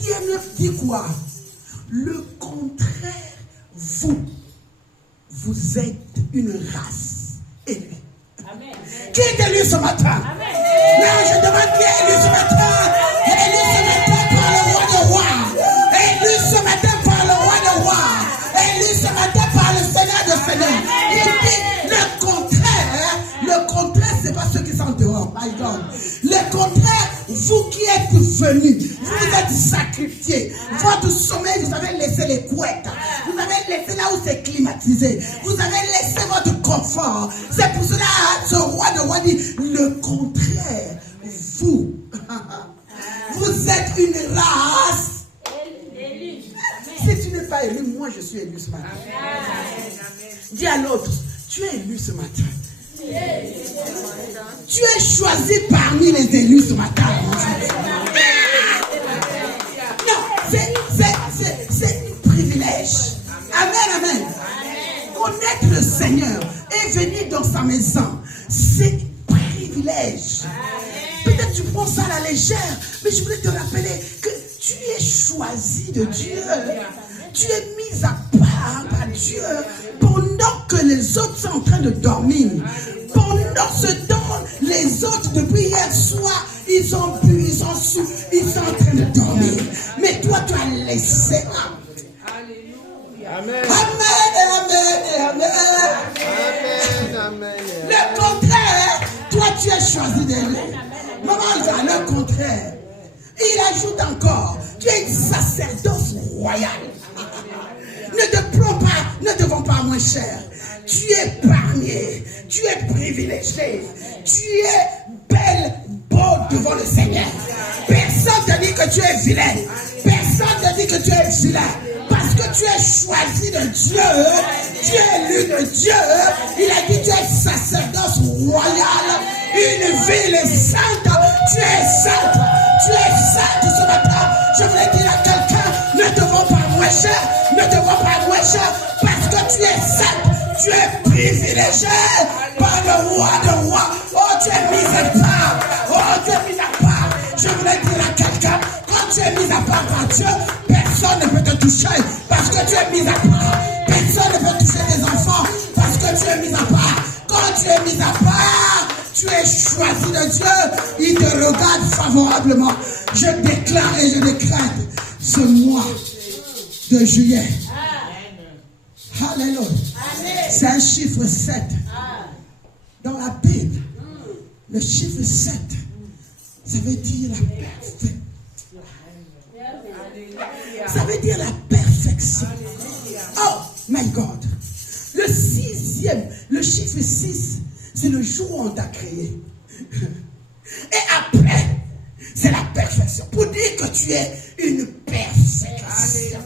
Pierre dit quoi? Le contraire, vous êtes une race élue. Amen. Qui est élu ce matin? Amen. Non, je demande qui est élu ce matin. Élu ce matin par le roi des rois. Élu ce matin par le roi des rois. Élu ce matin par le Seigneur des seigneurs. Il dit le contraire, c'est pas ceux qui sont dehors. My God. Le contraire, vous qui êtes venus, vous êtes sacrifiés. Votre sommeil, vous avez laissé les couettes. Vous avez laissé là où c'est climatisé. Vous avez laissé votre confort. C'est pour cela ce roi de roi dit le contraire. Vous êtes une race. Si tu n'es pas élu, moi je suis élu ce matin. Dis à l'autre, tu es élu ce matin. Tu es choisi parmi les élus ce matin. Non, c'est un privilège. Amen, amen. Connaître le Seigneur et venir dans sa maison, c'est un privilège. Peut-être tu prends ça à la légère, mais je voulais te rappeler que tu es choisi de Dieu. Tu es mis à part par Dieu pendant que les autres sont en train de dormir. Pendant ce temps, les autres depuis hier soir, ils ont bu, ils ont su, ils sont en train de dormir. Mais toi, tu as laissé. Amen. Amen. Le contraire, toi tu es choisi d'aimer. Maman, le contraire. Il ajoute encore, tu es une sacerdoce royale. Ne te prends pas, ne te vends pas moins cher. Tu es épargné, tu es privilégié, tu es belle, beau devant le Seigneur. Personne ne te dit que tu es vilain. Personne ne te dit que tu es vilain. Parce que tu es choisi de Dieu, tu es élu de Dieu. Il a dit tu es sacerdoce royale, une ville sainte. Tu es sainte ce matin. Je voulais dire à quelqu'un, ne te vends pas moins cher, ne te vends pas moins cher, parce que tu es sainte, tu es privilégié par le roi de rois. Oh, tu es mis à part. Oh, tu es mis à part. Je voulais dire à quelqu'un, quand tu es mis à part par Dieu, personne ne peut te toucher parce que tu es mis à part. Personne ne peut toucher tes enfants parce que tu es mis à part. Quand tu es mis à part, tu es choisi de Dieu. Il te regarde favorablement. Je déclare et je décrète ce mois de juillet. Alléluia. C'est un chiffre 7. Dans la Bible, le chiffre 7, ça veut dire la perfection. Ça veut dire la perfection. Oh my God. Le sixième, le chiffre 6, c'est le jour où on t'a créé. Et après, c'est la perfection. Pour dire que tu es une perfection.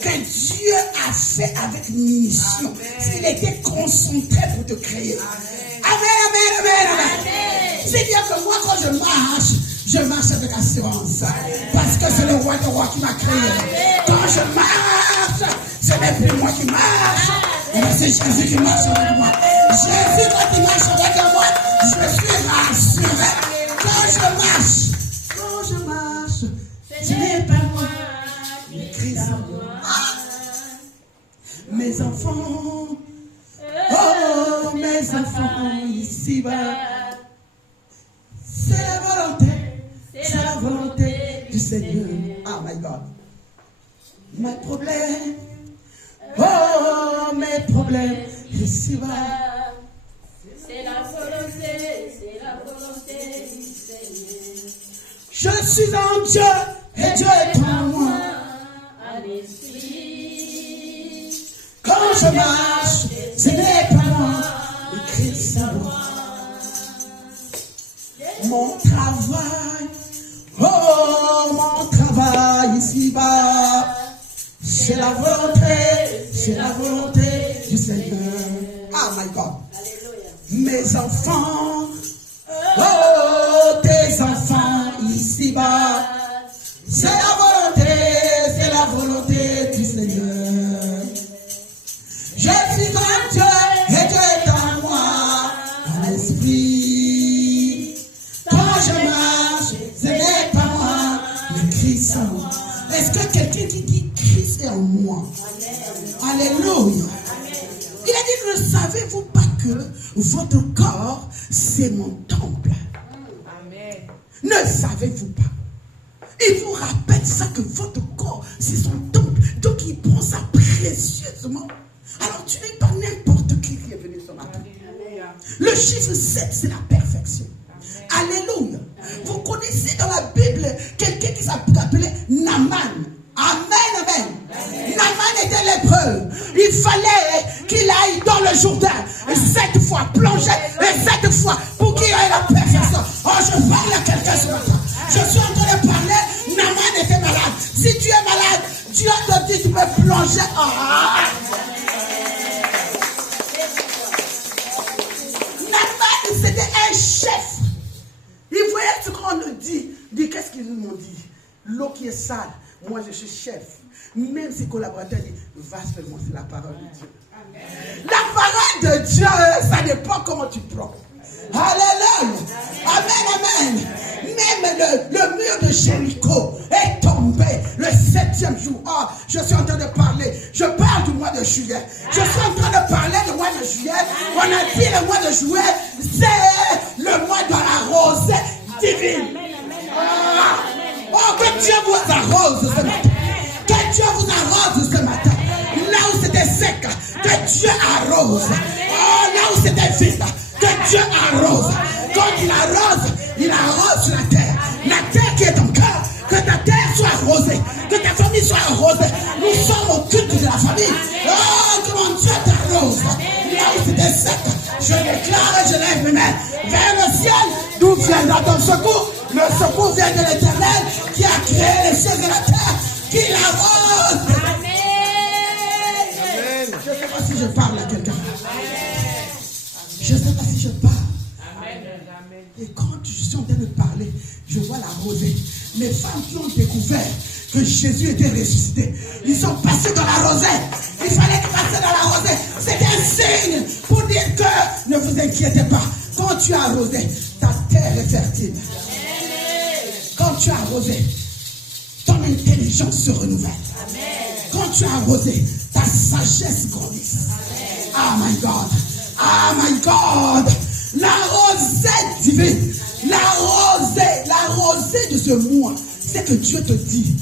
Que Dieu a fait avec mission. Il était concentré pour te créer. Amen. C'est bien que moi, quand je marche avec assurance. Parce que c'est le roi des rois qui m'a créé. Quand je marche, ce n'est plus moi qui marche. Mais c'est Jésus qui marche avec moi. Jésus, quand il marche avec moi, je suis rassuré. Quand je marche, ce n'est pas moi. Il crie sans moi. Mes enfants, oh mes enfants ici-bas, c'est la volonté du Seigneur. Ah my God. Mes problèmes, oh mes problèmes ici-bas, c'est la volonté du Seigneur. Je suis en Dieu et Dieu est en moi. Quand je marche, ce n'est pas moi, le Christ en moi. Mon travail, oh mon travail ici-bas, c'est la volonté du Seigneur. Ah my God. Mes enfants, oh tes enfants ici-bas, c'est la volonté du Seigneur. Je suis en Dieu et Dieu est en moi, dans l'esprit. Quand je marche, ce n'est pas moi, le Christ en moi. Est-ce que quelqu'un qui dit Christ est en moi? Alléluia. Il a dit, ne savez-vous pas que votre corps, c'est mon temple? Ne savez-vous pas? Il vous rappelle ça, que votre corps, c'est son temple. Donc il prend ça précieusement. Alors tu n'es pas n'importe qui est venu ce matin. Le chiffre 7, c'est la perfection. Alléluia. Vous connaissez dans la Bible quelqu'un qui s'appelait Naaman. Amen, amen. Naaman était lépreux. Il fallait qu'il aille dans le Jourdain 7 fois, plonger et 7 fois pour qu'il ait la perfection. Oh, je parle à quelqu'un ce matin. Je suis en train de parler. Naaman était malade. Si tu es malade, Dieu te dit tu peux plonger. Naaman, c'était un chef. Il voyait ce qu'on nous dit. Qu'est-ce qu'ils nous ont dit? L'eau qui est sale. Moi, je suis chef. Même ses collaborateurs disent, va seulement, c'est la parole de Dieu. La parole de Dieu, ça dépend comment tu prends. Alléluia. Amen, amen. Même le mur de Jéricho est tombé le 7e jour. Oh, je suis en train de parler. Je parle du mois de juillet. Je suis en train de parler du mois de juillet. On a dit le mois de juillet, c'est le mois de la rosée divine. Oh, que Dieu vous arrose ce matin. Que Dieu vous arrose ce matin. Là où c'était sec, que Dieu arrose. Oh, là où c'était vide, que Dieu arrose. Quand il arrose sur la terre. La terre qui est ton cœur, que ta terre soit arrosée, que ta famille soit arrosée. Nous sommes au culte de la famille. Oh, comment Dieu t'arrose. Là où c'était sec, je déclare et je lève mes mains vers le ciel, d'où viendra ton secours. Le secours vient de l'Éternel qui a créé les cieux et la terre, qui l'arrose. Amen. Je ne sais pas si je parle à quelqu'un. Je ne sais pas si je parle. Et quand je suis en train de parler, je vois la rosée. Les femmes qui ont découvert que Jésus était ressuscité, ils sont passés dans la rosée. Il fallait passer dans la rosée. C'était un signe pour dire que ne vous inquiétez pas. Quand tu as arrosé, ta terre est fertile. Quand tu as arrosé, ton intelligence se renouvelle. Quand tu as arrosé, ta sagesse grandit. Oh my God. Oh my God. La rosée divine. La rosée de ce mois. C'est que Dieu te dit.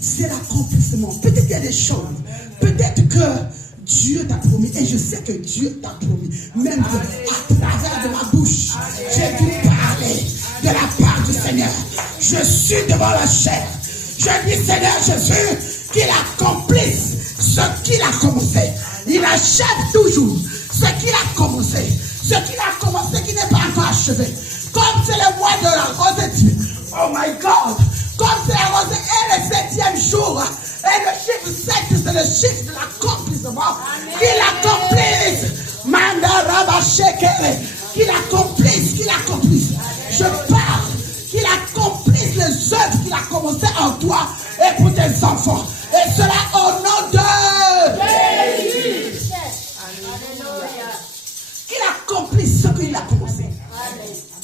C'est l'accomplissement. Peut-être qu'il y a des choses. Peut-être que Dieu t'a promis. Et je sais que Dieu t'a promis. Même à travers de ma bouche, j'ai dû parler de la part du Seigneur. Je suis devant la chair. Je dis, Seigneur Jésus, qu'il accomplisse ce qu'il a commencé. Il achève toujours ce qu'il a commencé. Ce qu'il a commencé qui n'est pas encore achevé. Comme c'est le mois de la rosée. Oh my God. Comme c'est la rosée et le 7e jour. Et le chiffre 7, c'est le chiffre de l'accomplissement. Qu'il accomplisse. Qu'il accomplisse. Je parle. Qu'il accomplisse les œuvres qu'il a commencé en toi et pour tes enfants. Et cela au nom de Jésus. Qu'il accomplisse ce qu'il a commencé.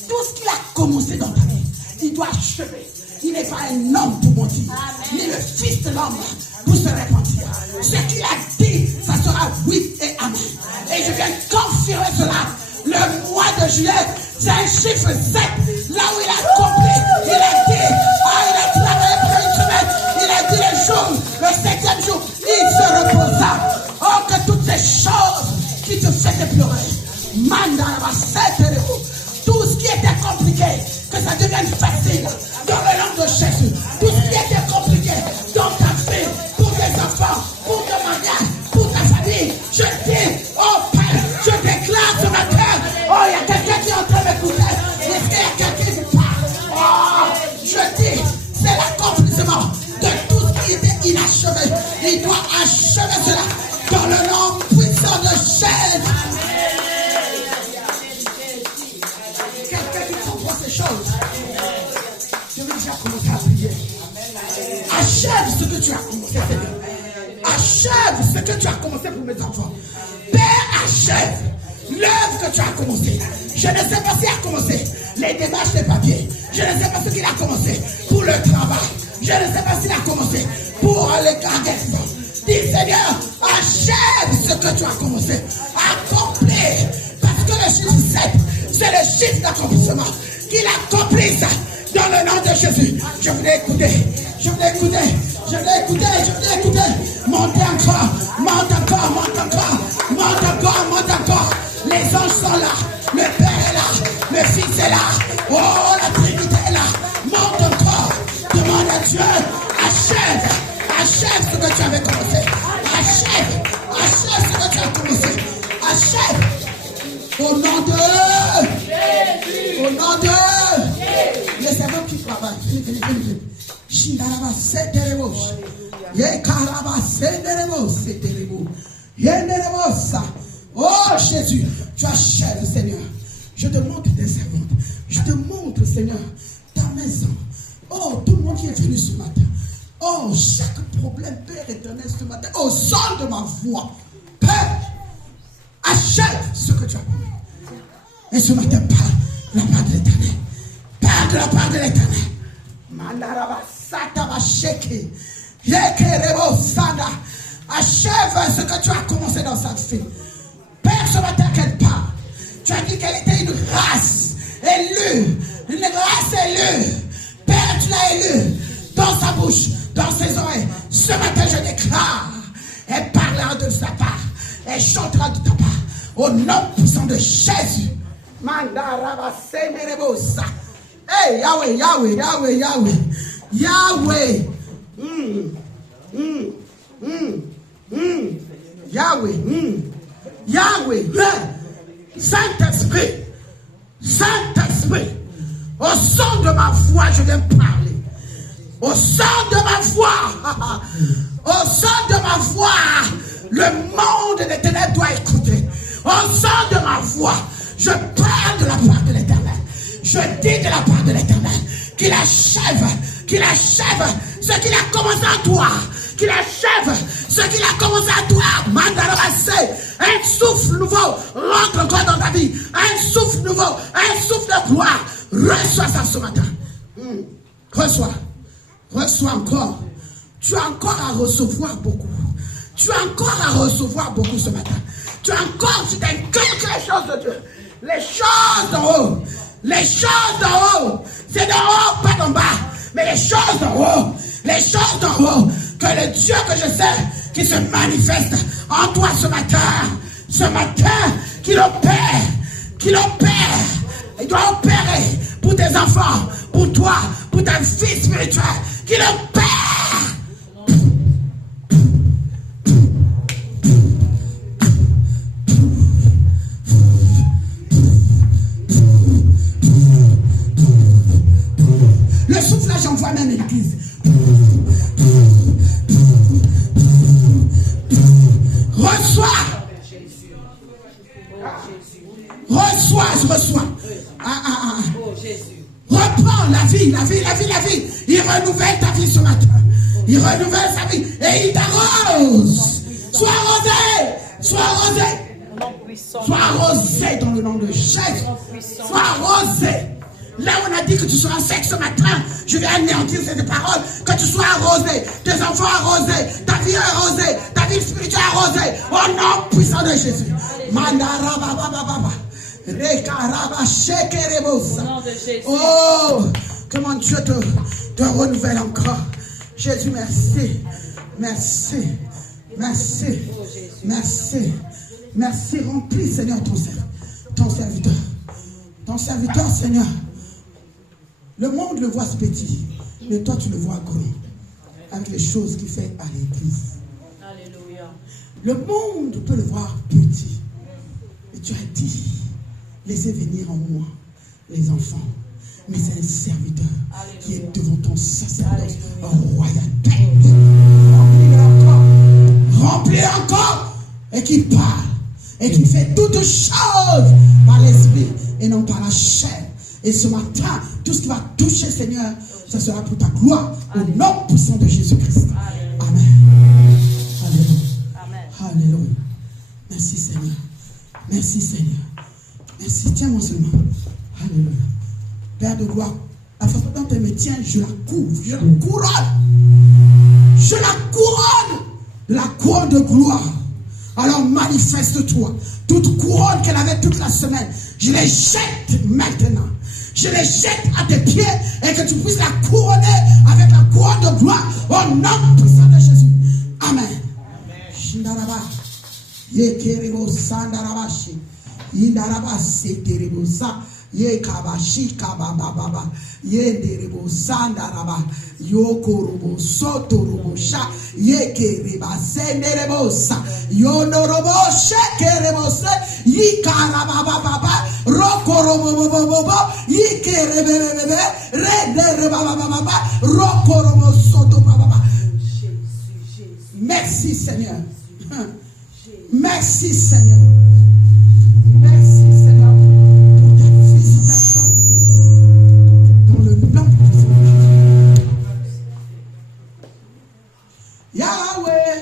Tout ce qu'il a commencé dans ta vie, il doit achever. Il n'est pas un homme pour mentir, ni le fils de l'homme pour se repentir. Ce qu'il a dit, ça sera oui et amen. Et je viens confirmer cela. Le mois de juillet, c'est un chiffre 7. Là où il a accompli, il a dit, il a travaillé pour une semaine. Il a dit le jour, le 7e jour, il se reposa. Oh, que toutes ces choses qui te faisaient pleurer, tout ce qui était compliqué, que ça devienne facile dans le nom de Jésus. Tout ce qui était compliqué dans ta vie, pour tes enfants, pour ton mariage, pour ta famille, je dis, oh Père, je déclare ce matin, oh, il y a quelqu'un qui est en train d'écouter. Est-ce qu'il y a quelqu'un qui parle? Oh, je dis, c'est l'accomplissement de tout ce qui était inachevé. Il doit achever cela dans le nom puissant de Jésus. Je vais déjà commencer à prier. Achève ce que tu as commencé. Achève ce que tu as commencé pour mes enfants. Père, achève l'œuvre que tu as commencé. Je ne sais pas s'il a commencé les démarches des papiers. Je ne sais pas ce qu'il a commencé pour le travail. Je ne sais pas s'il a commencé pour les garder. Dis Seigneur, achève ce que tu as commencé. Accomplis. Parce que le chiffre 7, c'est le chiffre d'accomplissement. Qu'il accomplisse dans le nom de Jésus. Je voulais écouter. Je voulais écouter. Je voulais écouter. Je voulais écouter. Montez encore. Monte encore. Monte encore. Monte encore. Monte encore. Les anges sont là. Le Père est là. Le Fils est là. Oh, la Trinité est là. Monte encore. Demande à Dieu. Achève. Achève ce que tu avais commencé. Achève. Achève ce que tu as commencé. Achève. Au nom de Jésus. Au nom de Jésus. Les servants qui travaillent. Shindaraba seterebo. Yekaraba seterebo. Seterebo. Yenderebo sa. Oh Jésus, tu achèves, Seigneur. Je te montre tes servantes. Je te montre, Seigneur, ta maison. Oh, tout le monde qui est venu ce matin. Oh, chaque problème, Père éternel, ce matin, au son de ma voix. Père, achève ce que tu as promis. Et ce matin, parle de la part de l'éternel. Parle de la part de l'éternel. Mandaraba sataba sheke. Yekerebo sada. Achève ce que tu as commencé dans sa vie. Père, ce matin qu'elle parle. Tu as dit qu'elle était une race élue. Une race élue. Père, tu l'as élue dans sa bouche, dans ses oreilles. Ce matin, je déclare. Elle parlera de sa part. Elle chantera de ta part. Au nom puissant de Jésus. Mandarabasendebosa. Hey, Yahweh, Yahweh, Yahweh, Yahweh. Yahweh. Yahweh. Yahweh. Saint-Esprit. Saint-Esprit. Au son de ma voix, je viens parler. Au son de ma voix. Au son de ma voix. Le monde des ténèbres doit écouter. Au son de ma voix. Je parle de la part de l'Éternel. Je dis de la part de l'Éternel qu'il achève ce qu'il a commencé à toi. Qu'il achève ce qu'il a commencé à toi. Mandarabase, un souffle nouveau rentre encore dans ta vie. Un souffle nouveau, un souffle de gloire. Reçois ça ce matin. Reçois encore. Tu as encore à recevoir beaucoup. Tu as encore à recevoir beaucoup ce matin. Tu as encore, tu t'inculques les choses de Dieu. Les choses d'en haut. Les choses d'en haut. C'est d'en haut, pas d'en bas. Mais les choses d'en haut. Les choses d'en haut. Que le Dieu que je sais qui se manifeste en toi ce matin, qu'il opère. Il doit opérer pour tes enfants, pour toi, pour ta vie spirituelle. Qu'il opère. Le souffle là, j'envoie même l'église. Reçois. Reprends la vie. Il renouvelle ta vie ce matin. Il renouvelle sa vie. Et il t'arrose. Sois arrosé dans le nom de Jésus. Sois arrosé. Là où on a dit que tu seras sec ce matin, je vais anéantir ces paroles. Que tu sois arrosé, tes enfants arrosés, ta vie arrosée, ta vie spirituelle arrosée. Au nom puissant de Jésus. Oh, comment Dieu te renouvelle encore. Jésus, merci. Merci, remplis, Seigneur, ton serviteur. Ton serviteur, Seigneur. Le monde le voit petit, mais toi tu le vois grand. Avec les choses qu'il fait à l'église. Alléluia. Le monde peut le voir petit. Mais tu as dit, laissez venir en moi les enfants. Mais c'est un serviteur qui est devant ton sacerdoce royal. Remplis encore. Et qui parle. Et qui fait toutes choses par l'esprit et non par la chair. Et ce matin, tout ce qui va toucher, Seigneur, ça sera pour ta gloire, au nom puissant de Jésus-Christ. Amen. Alléluia. Merci, Seigneur. Merci. Tiens-moi seulement. Alléluia. Père de gloire, la façon dont tu es tiens, je la couvre, je la couronne. Je la couronne de la couronne de gloire. Alors manifeste-toi. Toute couronne qu'elle avait toute la semaine, je les jette maintenant. Je les jette à tes pieds et que tu puisses la couronner avec la couronne de gloire au nom puissant de Jésus. Amen. Shindaraba. Yekerebo sandarabashi. Indaraba seterebo sa. Yekabashi kabababa. Yenderebo sandaraba. Yokorobo sotorobo sha. Yekereba senderebo sa. Yonorobo shekerebo se. Yikarabababa. Rokorobo. Yikerebe. Renderebababa. Rokorobo sotobababa. Merci Seigneur. Merci Seigneur. Merci Seigneur pour ta visitation dans le nom de Jésus. Yahweh,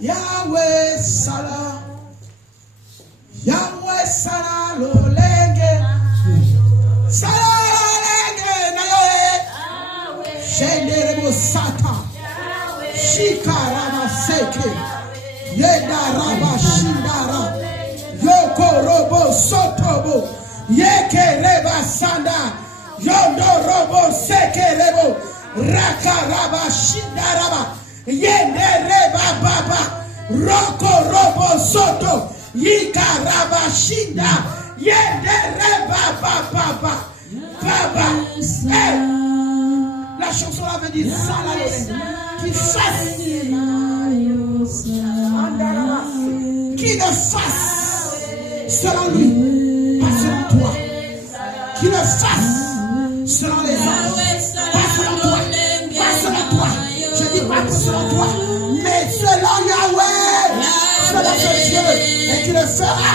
Yahweh Salah, Yahweh Salah Lolenge, Salah Lolenge Nayoe, Shenderebo Sata, Shikarama Seke. Yedaraba shindara Yoko robo sotobo Yekereba sanda Yondo robo sekerebo Rakaraba shindaraba Yenereba baba Roko robo soto Yikaraba shinda Yenereba baba Baba. Hey. La chanson là veut dire ça là qui fasse qui ne fasse selon lui, pas selon toi. Qui ne fasse selon les anges, pas selon toi. Pas selon toi. Je dis pas que selon toi, mais selon Yahweh, selon ce Dieu, et qui le fera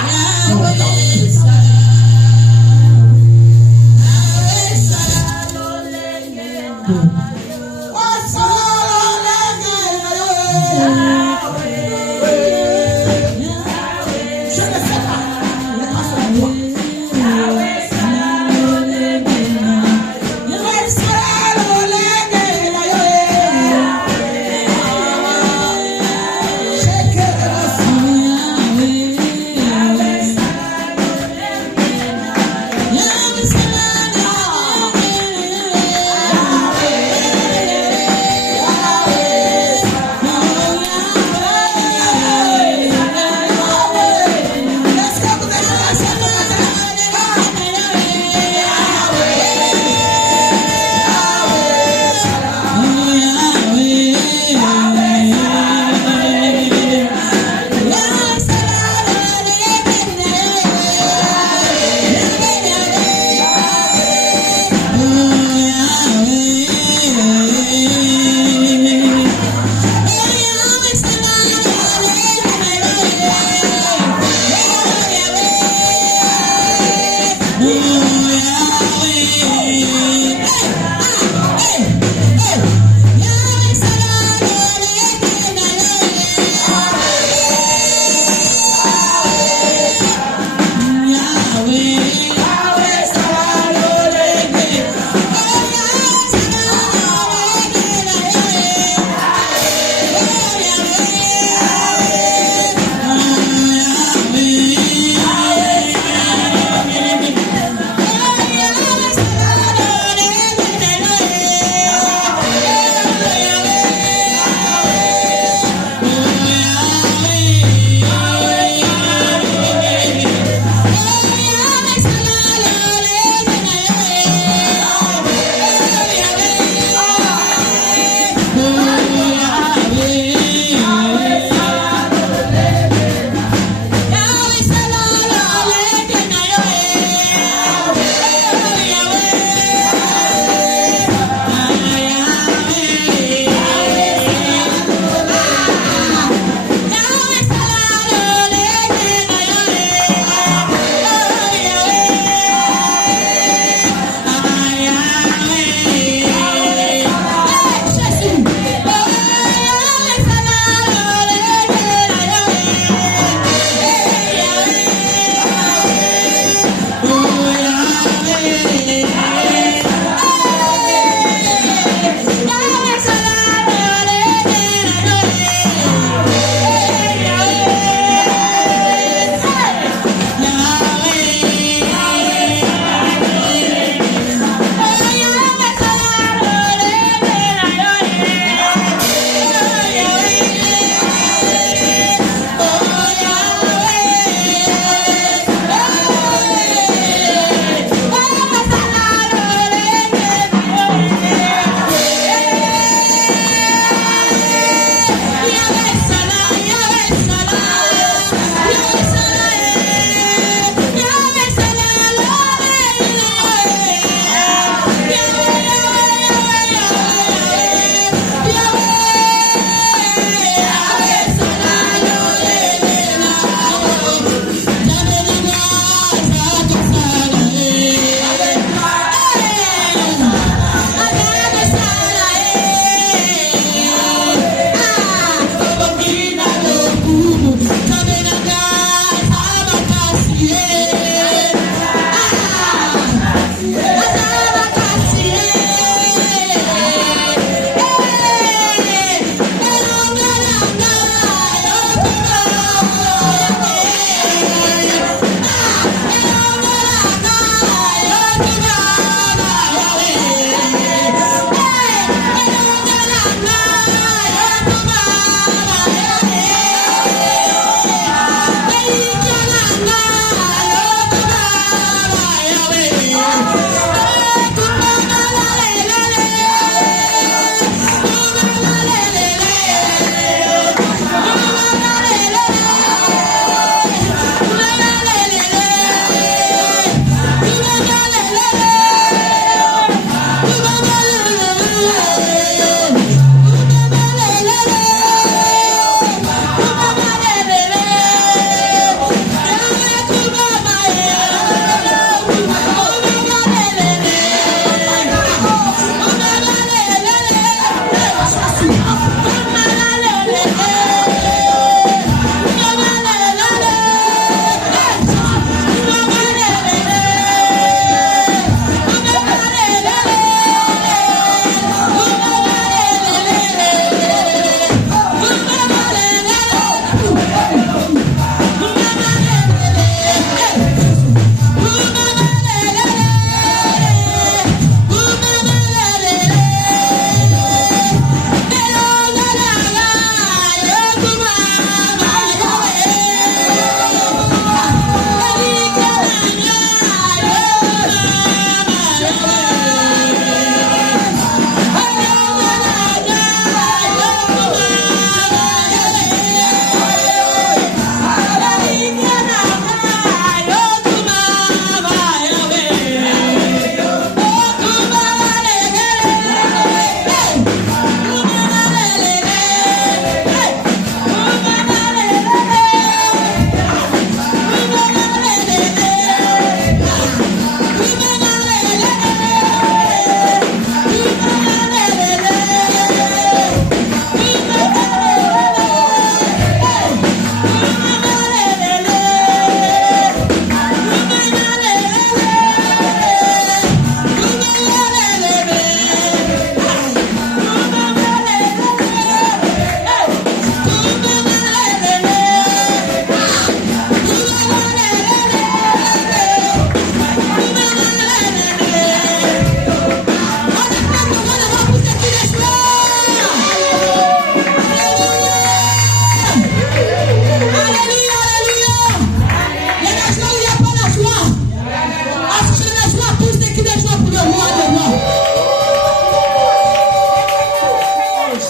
dans le nom de Christ.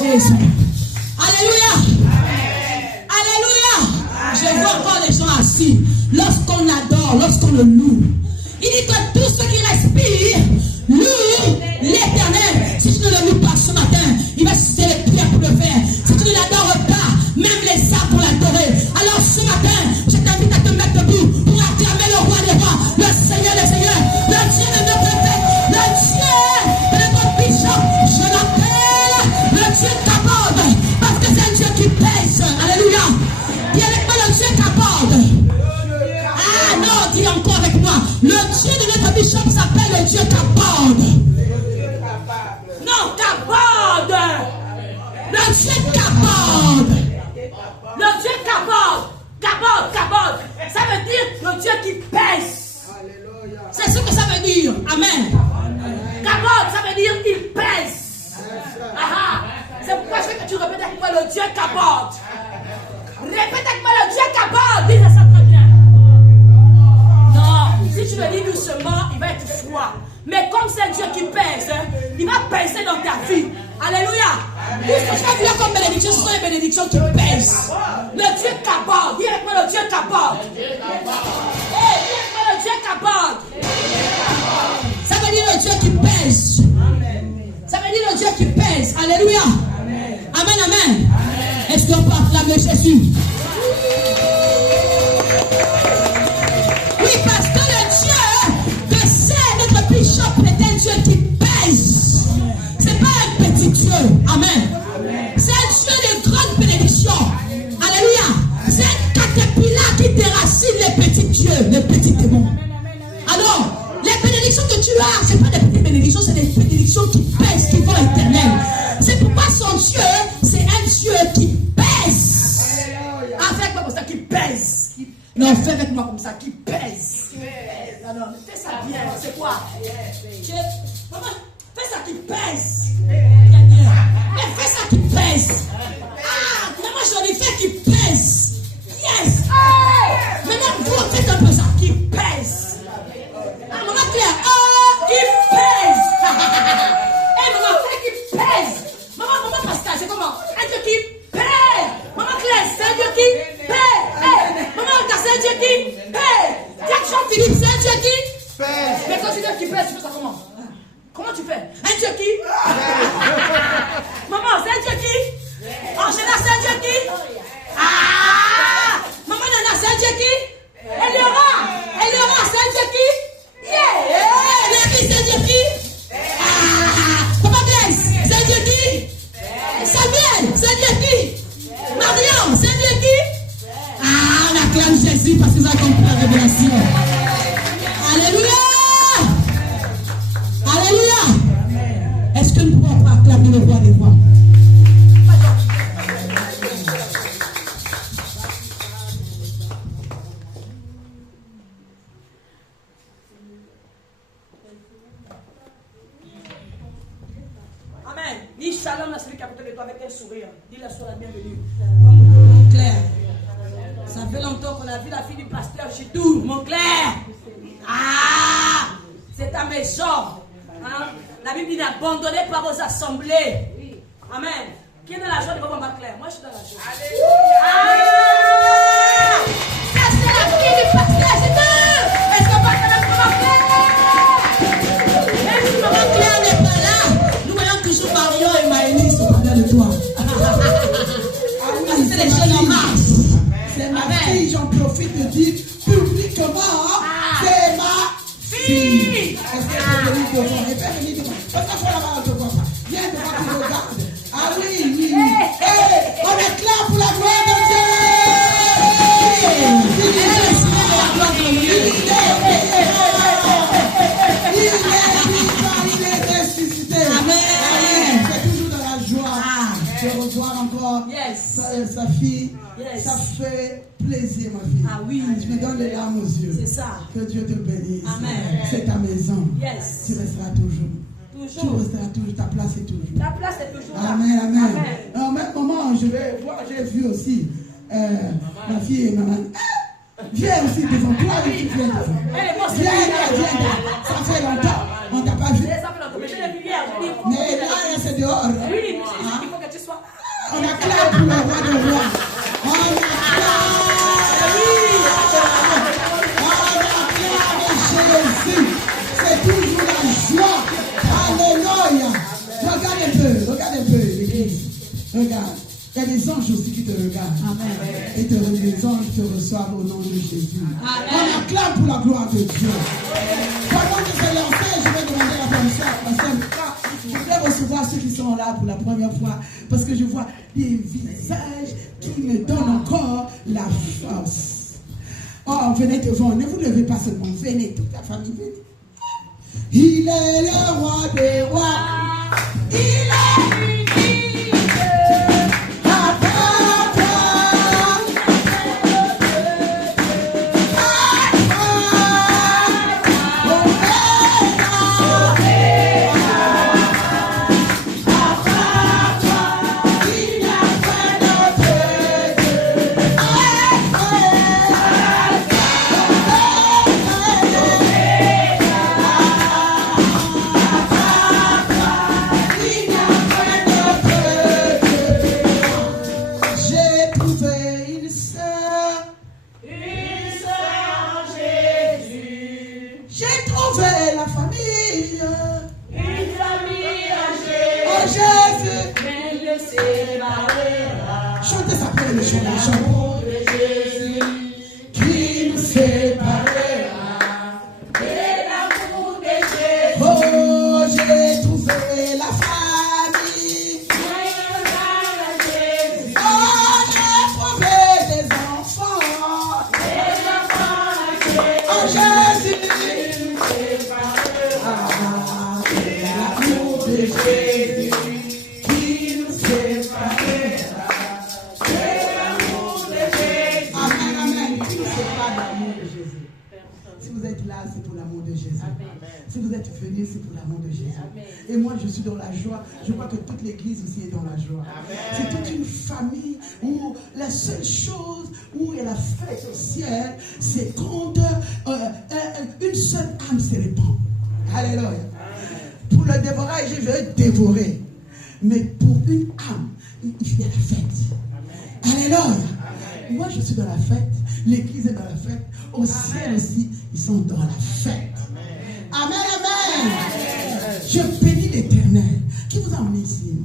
Jésus. Alléluia. Alléluia. Je vois encore les gens assis. Lorsqu'on l'adore, lorsqu'on le loue. Il dit que tout ce qui respire loue l'Éternel. Si tu ne le loues pas ce matin, il va susciter les pierres pour le faire. Si tu ne l'adores pas, même les arbres pour l'adorer. Alors ce matin, je t'invite à te mettre debout pour acclamer le roi des rois, le Seigneur des seigneurs, le Dieu de notre fête, le Dieu de notre bishop. Je l'appelle le Dieu Kabod, parce que c'est un Dieu qui pèse. Alléluia. Dis avec moi le Dieu Kabod. Ah non, dis encore avec moi. Le Dieu de notre bishop s'appelle le Dieu Kabod. Non, Kabod. Le Dieu Kabod. Le Dieu Kabod. Kabod, Kabod. Ça veut dire le Dieu qui pèse. C'est ce que ça veut dire. Amen. Kabod, ça veut dire il pèse. C'est pourquoi je veux que tu répètes avec moi le Dieu Kabod. Répète avec moi le Dieu Kabod. Dis ça très bien. Non, si tu le dis doucement, il va être froid. Mais comme c'est un Dieu qui pèse, il va pèser dans ta vie. Alléluia. Tout ce que je vais dire comme bénédiction, ce sont les bénédictions qui pèsent. Le Dieu Kabod. Dis avec moi le Dieu Kabod. Dis avec moi le Dieu Kabod. Ça veut dire le Dieu qui pèse. Ça veut dire le Dieu qui pèse. Alléluia. Amen, amen. Est-ce qu'on peut acclamer Jésus? Oui, parce que le Dieu que c'est notre bishop est un Dieu qui pèse. C'est pas un petit Dieu. Amen. C'est un Dieu de grande bénédiction. Alléluia. C'est un caterpillar qui déracine les petits dieux, les petits démons. Alors, les bénédictions que tu as, ce n'est pas des petites bénédictions, c'est des bénédictions qui pèsent, qui vont à l'éternel. C'est pourquoi son Dieu, c'est un Dieu qui pèse. Avec moi comme ça, qui pèse. Non, fais avec moi comme ça, qui pèse. Non, fais ça bien. C'est quoi? Maman, fais ça qui pèse. Mais fais ça qui pèse. Ah, maman, j'en ai fait qui pèse. Yes. Maintenant, vous faites un peu ça qui pèse. Ah, maman Claire, qui pèse. Maman, fais qui pèse. Maman Pascal, c'est comment? Un Dieu qui pèse. Maman Claire, c'est un Dieu qui pèse. Maman Olga, c'est un Dieu qui pèse. Jackson Philippe, c'est un Dieu qui pèse. Mais quand tu dis qu'il pèse, tu fais ça comment? Comment tu fais? Un Dieu qui? Maman, c'est un Dieu qui? Angela, c'est un Dieu qui? Ah! Maman Nana, c'est un Dieu qui? Eliora, c'est un Dieu qui? Lévi, c'est un Dieu qui? Papa Blaise, c'est un Dieu qui? Samuel, c'est un Dieu qui? Marion, c'est un Dieu qui? On acclame Jésus parce qu'ils ont compris la révélation. Alléluia! Alléluia! Est-ce que nous pouvons pas acclamer le roi des rois? Amen. Dis shalom à celui qui a côté de toi avec un sourire. Dis-le sur la bienvenue. Mon Claire. Ça fait longtemps qu'on a vu la fille du pasteur Chitou. Mon Claire. C'est ta maison. La Bible dit n'abandonnez pas vos assemblées. Amen. Qui est dans la joie de maman Claire? Moi je suis dans la joie. Ça c'est la fille du pasteur Chitou. Est-ce qu'on va faire maman Claire? Même si maman Claire n'est pas là, nous voyons toujours Marion et Maëlys au travers de toi. C'est les jeunes en marche. C'est ma fille, j'en profite de dire publiquement, c'est ma fille. Est-ce qu'elle peut venir devant? Elle peut venir devant. Parce qu'il faut la voir devant ça. Viens devant, tu regardes. Ah oui. On est là pour la gloire de Dieu. Il est le Seigneur de la gloire de Dieu. Il est ressuscité. Amen. C'est toujours dans la joie de revoir encore sa fille. Ça fait plaisir, ma fille. Ah oui. Je me donne les larmes aux yeux. C'est ça. Que Dieu te bénisse. Amen. C'est ta maison. Yes. Tu resteras toujours. Tu resteras toujours. Ta place est toujours. La place est toujours là. Amen. En même moment, je vais voir, j'ai vu aussi ma fille et maman. Viens aussi devant toi. Viens devant. Viens. Ça fait longtemps. On t'a pas vu. Ça fait longtemps. Mais je l'ai vu hier. Mais là, c'est dehors. Oui, il faut que tu sois pour le roi de roi. On acclame Jésus. C'est toujours la joie. Alléluia. Regarde un peu l'église. Regarde. Il y a des anges aussi qui te regardent. Amen. Et les anges te reçoivent au nom de Jésus. Amen. On acclame pour la gloire de Dieu. Pendant que c'est lancé, je vais demander la permission à Pasteur Lucas. Je vais recevoir ceux qui sont là pour la première fois. Parce que je vois des visages qui me donnent encore la force. Oh, venez devant. Ne vous levez pas seulement. Venez, toute la famille, venez. Il est le roi des rois. Il est je crois que toute l'église ici est dans la joie. C'est toute une famille où la seule chose où il y a la fête au ciel, c'est quand une seule âme se répand. Alléluia. Pour le dévorer, je vais dévorer. Mais pour une âme, il y a la fête. Alléluia. Moi, je suis dans la fête. L'église est dans la fête. Au ciel aussi, ils sont dans la fête. Amen, amen. Je bénis l'Éternel. Qui vous a emmené ici?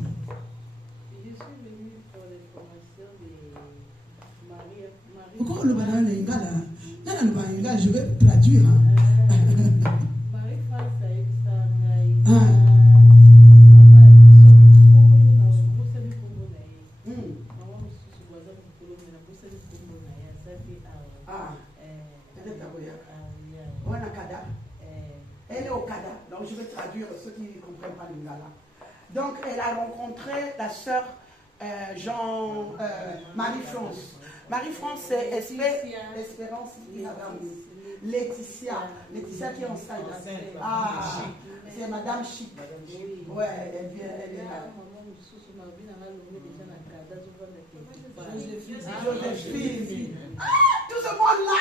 Je suis venue pour les formations de Marie. Pourquoi le banane est là? Je vais traduire. Marie-France elle est au Canada. Donc je vais traduire ceux qui ne comprennent pas le lingala. Donc elle a rencontré la sœur Marie-France. Marie-France, c'est Espérance Laetitia qui est enceinte. Ah, c'est Madame Chic. Ouais, elle est là. Joséphine. Ah, tout ce monde-là.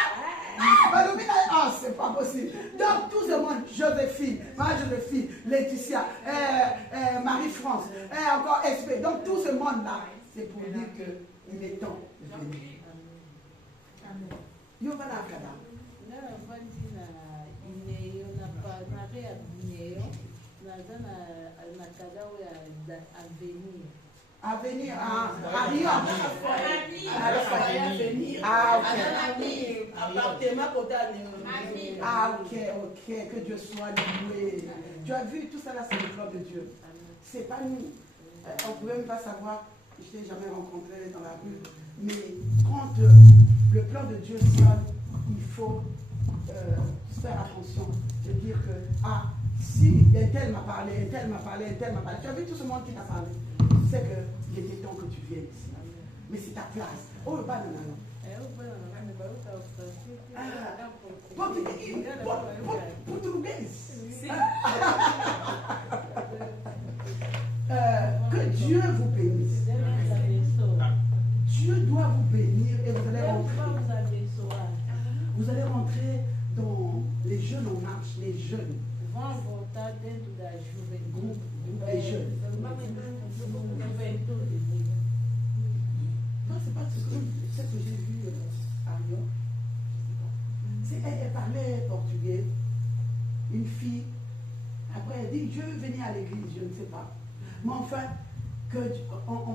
Ah, c'est pas possible. Donc, tout ce monde, Joséphine, Marie-Joséphine, Laetitia, Marie-France, et encore SP. Donc, tout ce monde-là, c'est pour dire qu'il est temps de venir. Yovana Kada. À venir à Rio. Ah, ok, que Dieu soit loué. Tu as vu, tout ça là, c'est le plan de Dieu. C'est pas nous. On ne pouvait même pas savoir, je ne t'ai jamais rencontré dans la rue. Mais quand le plan de Dieu sonne, il faut faire attention. De dire que, si un tel m'a parlé, un tel m'a parlé, un tel m'a parlé. Tu as vu tout ce monde qui t'a parlé. C'est qu'il était temps que tu viennes ici. Mais c'est ta place. Oh, le bas de que Dieu vous bénisse. Dieu doit vous bénir et vous allez rentrer. Vous allez rentrer dans les jeunes en marche, les jeunes. Les jeunes.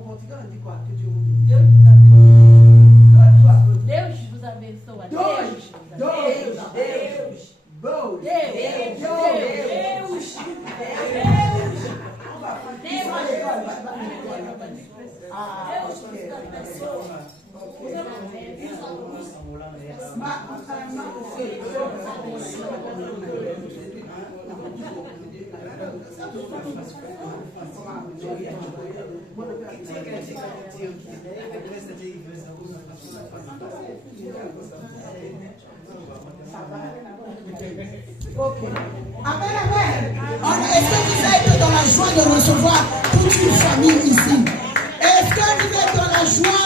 portugais, on dit quoi? Que Dieu vous bénisse. Deus vos abençoe. Deus vos abençoe. Amen, amen. Est-ce que vous êtes dans la joie de recevoir toute une famille ici? Est-ce que vous êtes dans la joie?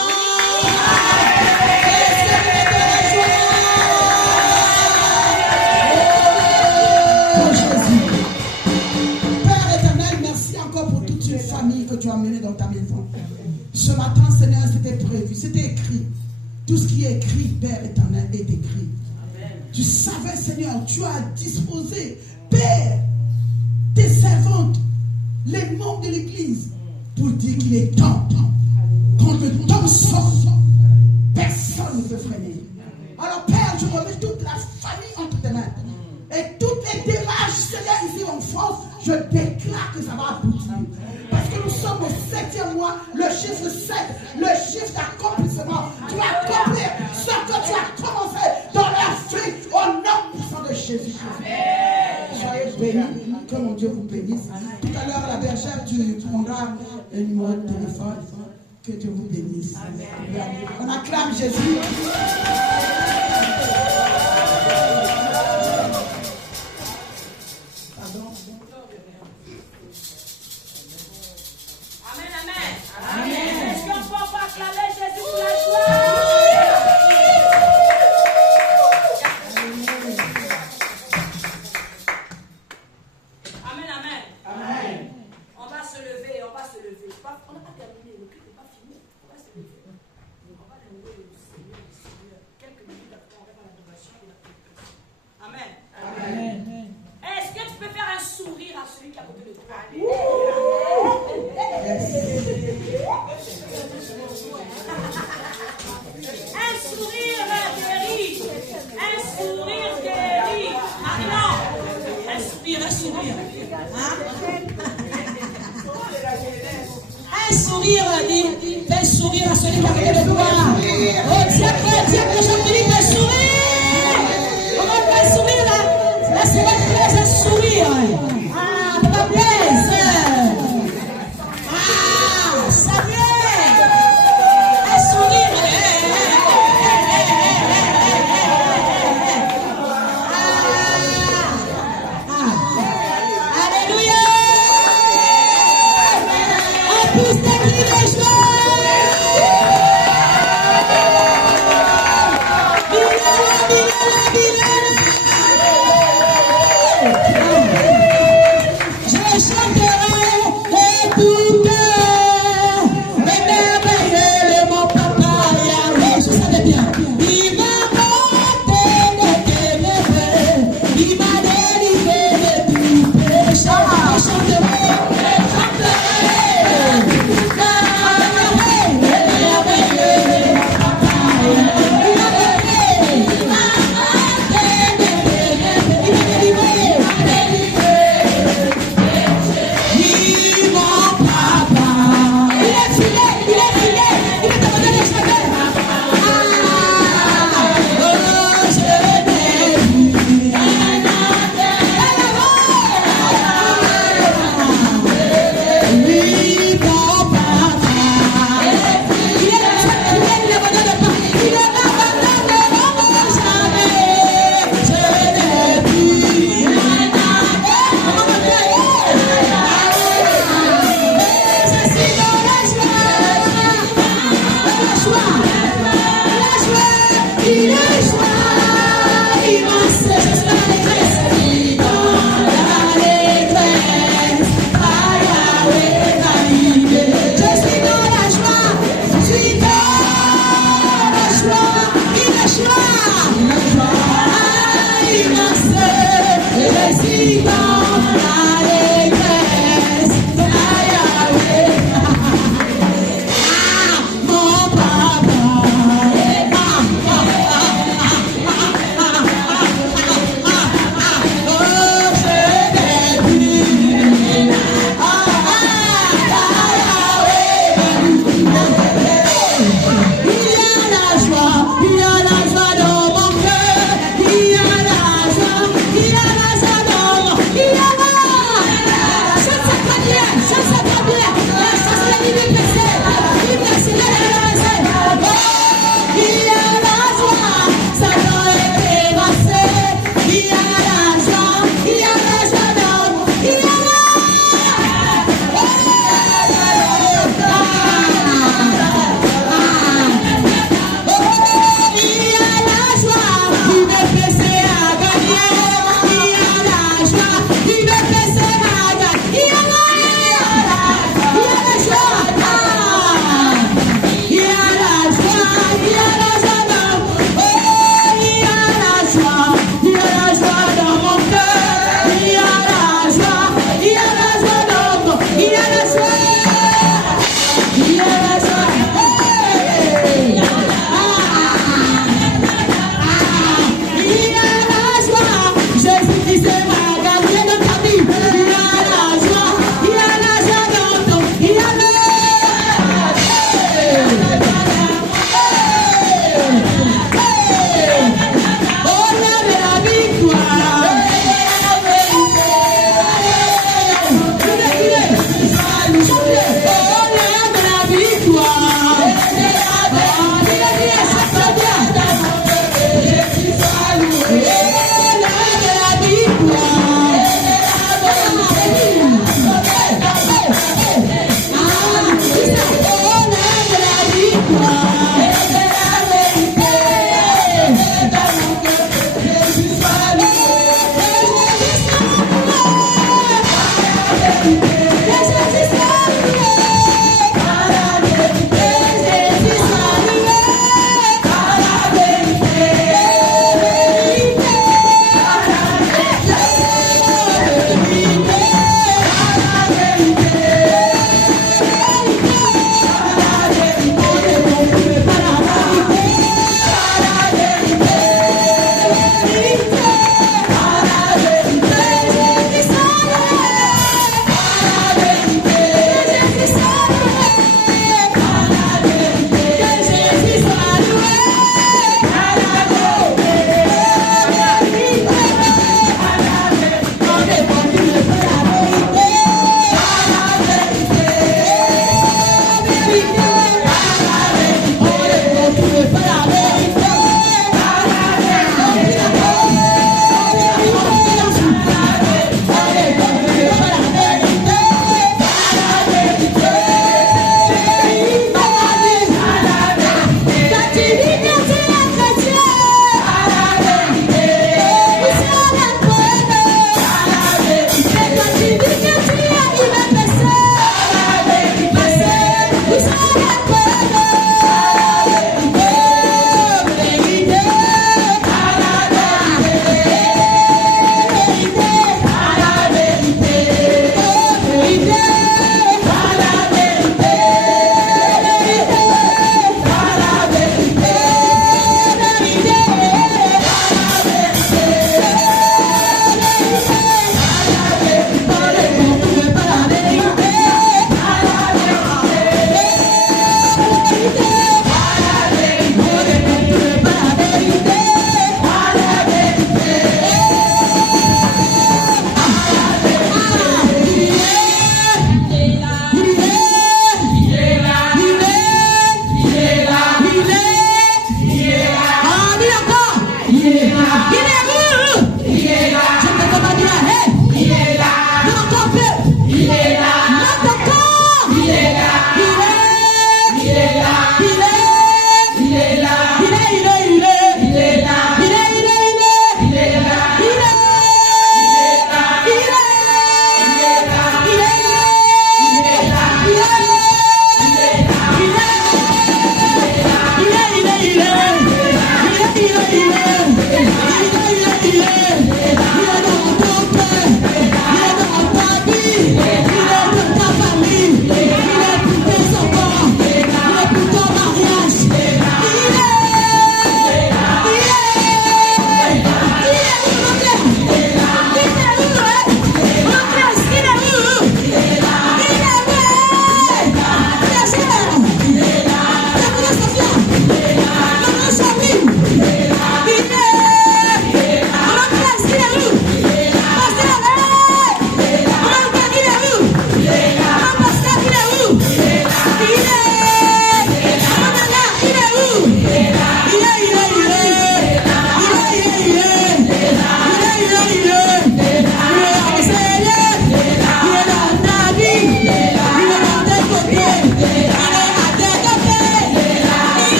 Est-ce que vous êtes dans la joie? Oh Jésus. Père éternel, merci encore pour toute une famille que tu as menée dans ta maison. Ce matin, Seigneur, c'était prévu, c'était écrit. Tout ce qui est écrit, Père éternel, est écrit. Tu savais, Seigneur, tu as disposé, Père, tes servantes, les membres de l'Église, pour dire qu'il est temps. Quand le temps sort, personne ne peut freiner. Alors, Père, je remets toute la famille entre tes mains. Et toutes les démarches, Seigneur, ici en France, je déclare que ça va aboutir. Parce que nous sommes au 7e mois, le chiffre 7, le chiffre d'accomplissement. Tu vas accomplir ce que tu as commencé dans l'Afrique au nom puissant de Jésus. Soyez bénis, que mon Dieu vous bénisse. Tout à l'heure, la bergère, tu prendras un numéro de téléphone. Que Dieu vous bénisse. On acclame Jésus. Est-ce qu'on peut acclamer Jésus pour la joie? Amen, amen. On va se lever, on va se lever. On n'a pas terminé, le culte n'est pas fini. On va se lever. On va louer le Seigneur, quelques minutes après, on va faire l'adoration et la prédication. Amen. Est-ce que tu peux faire un sourire à celui qui est à côté de toi? Un sourire guéri. Un sourire guéri. Marion, un sourire. Hein? Un sourire, fais un sourire à celui qui est à côté de toi. Oh, tiens que Jean-Philippe fait un sourire. On va faire un sourire là. La semaine Blaise, un sourire. Ah, Papa Blaise. Ah, Samuel. Un sourire. Alléluia. On pousse des cris de joie. Je chanterai et tout cœur, les merveilles de mon papa Yahweh. Je savais bien. Il m'a monté de ténèbres, il m'a délivré de tout péché. Je chanterai et chanterai les merveilles de mon papa Yahweh. Il m'a monté de ténèbres, il m'a délivré. Yes,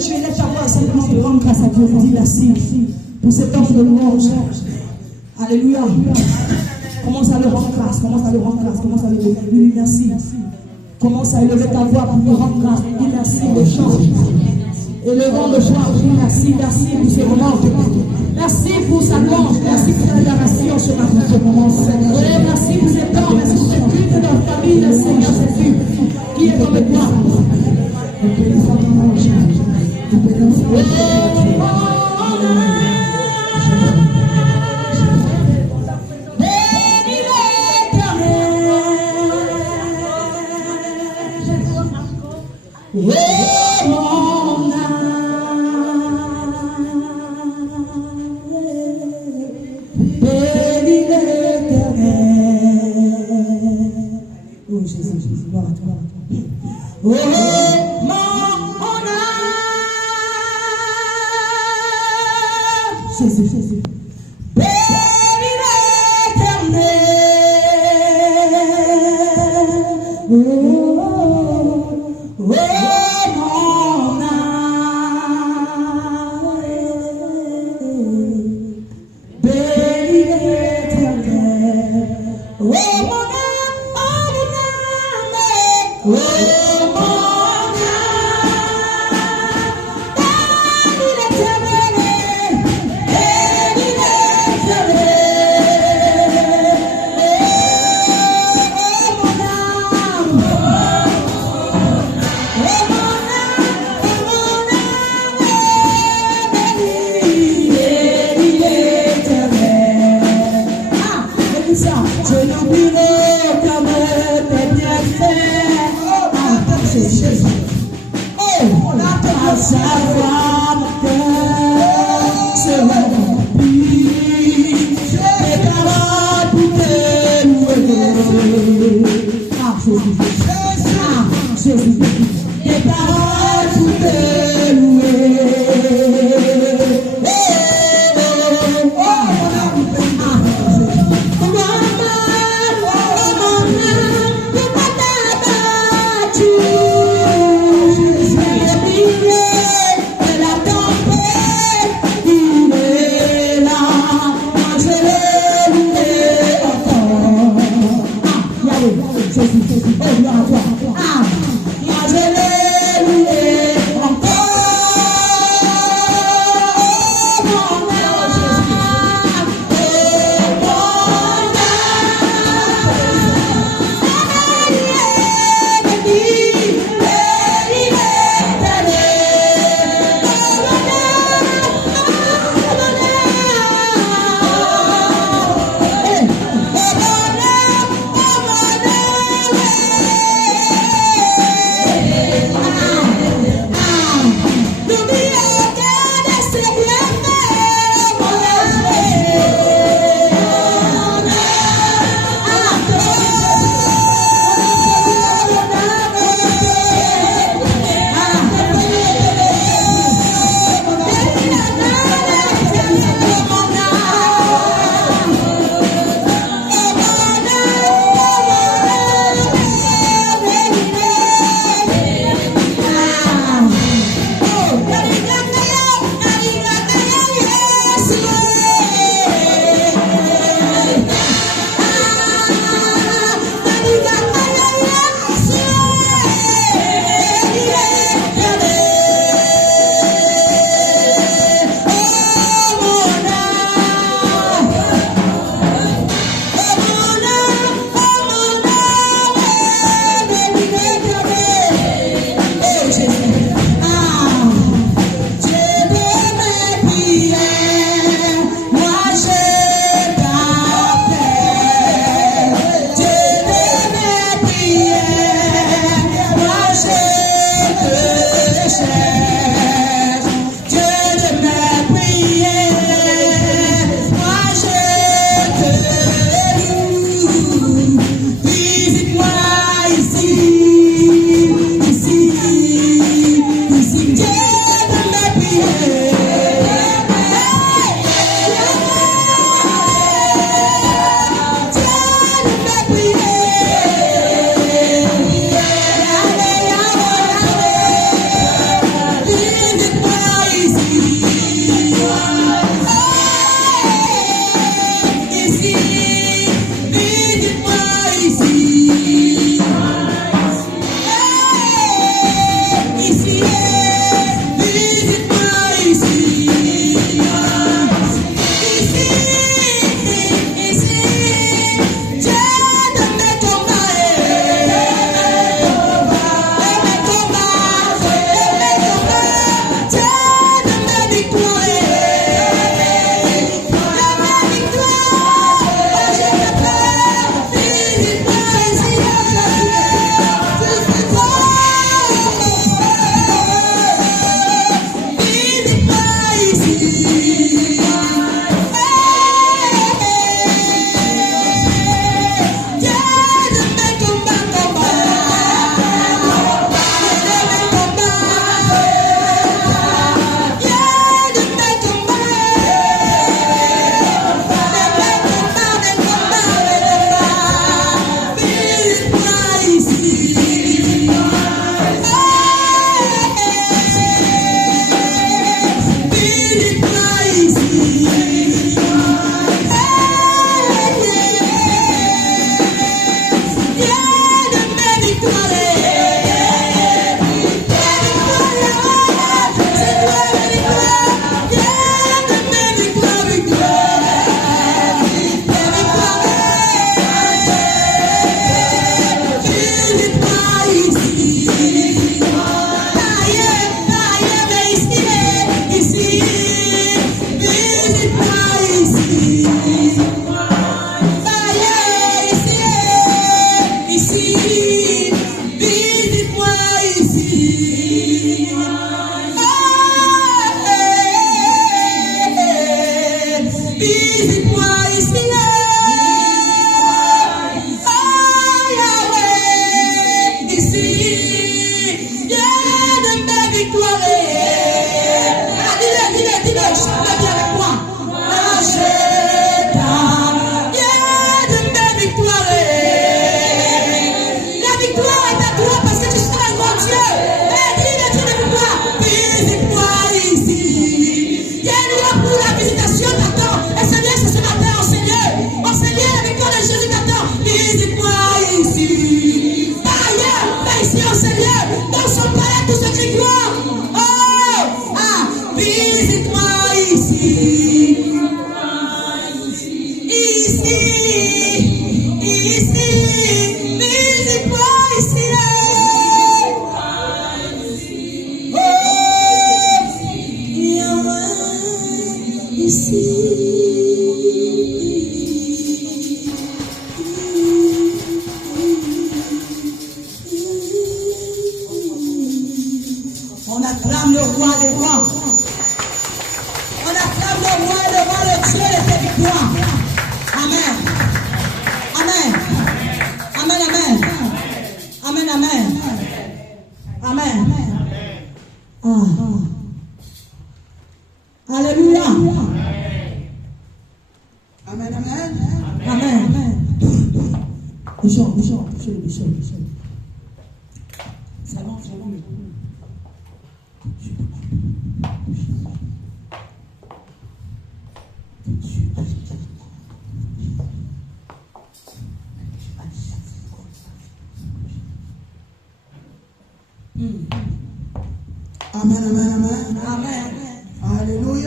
tu élèves ta voix simplement pour rendre grâce à Dieu. Dis merci pour cet offre de louange. Alléluia. Commence à le rendre grâce. Commence à le rendre grâce. Commence à le dire merci. Commence à élever ta voix pour te rendre grâce. Dis merci de chant. Élevons le chant. Dis merci. Merci pour ce moment. Merci pour sa louange. Merci pour sa adoration sur ma vie. Merci pour ce temps. Merci pour cette vie de notre famille. Le Seigneur, cette vie qui est dans le bois. Alléluia. Amen, amen. Amen. Bishop. C'est bon. Amen. Amen. Alléluia.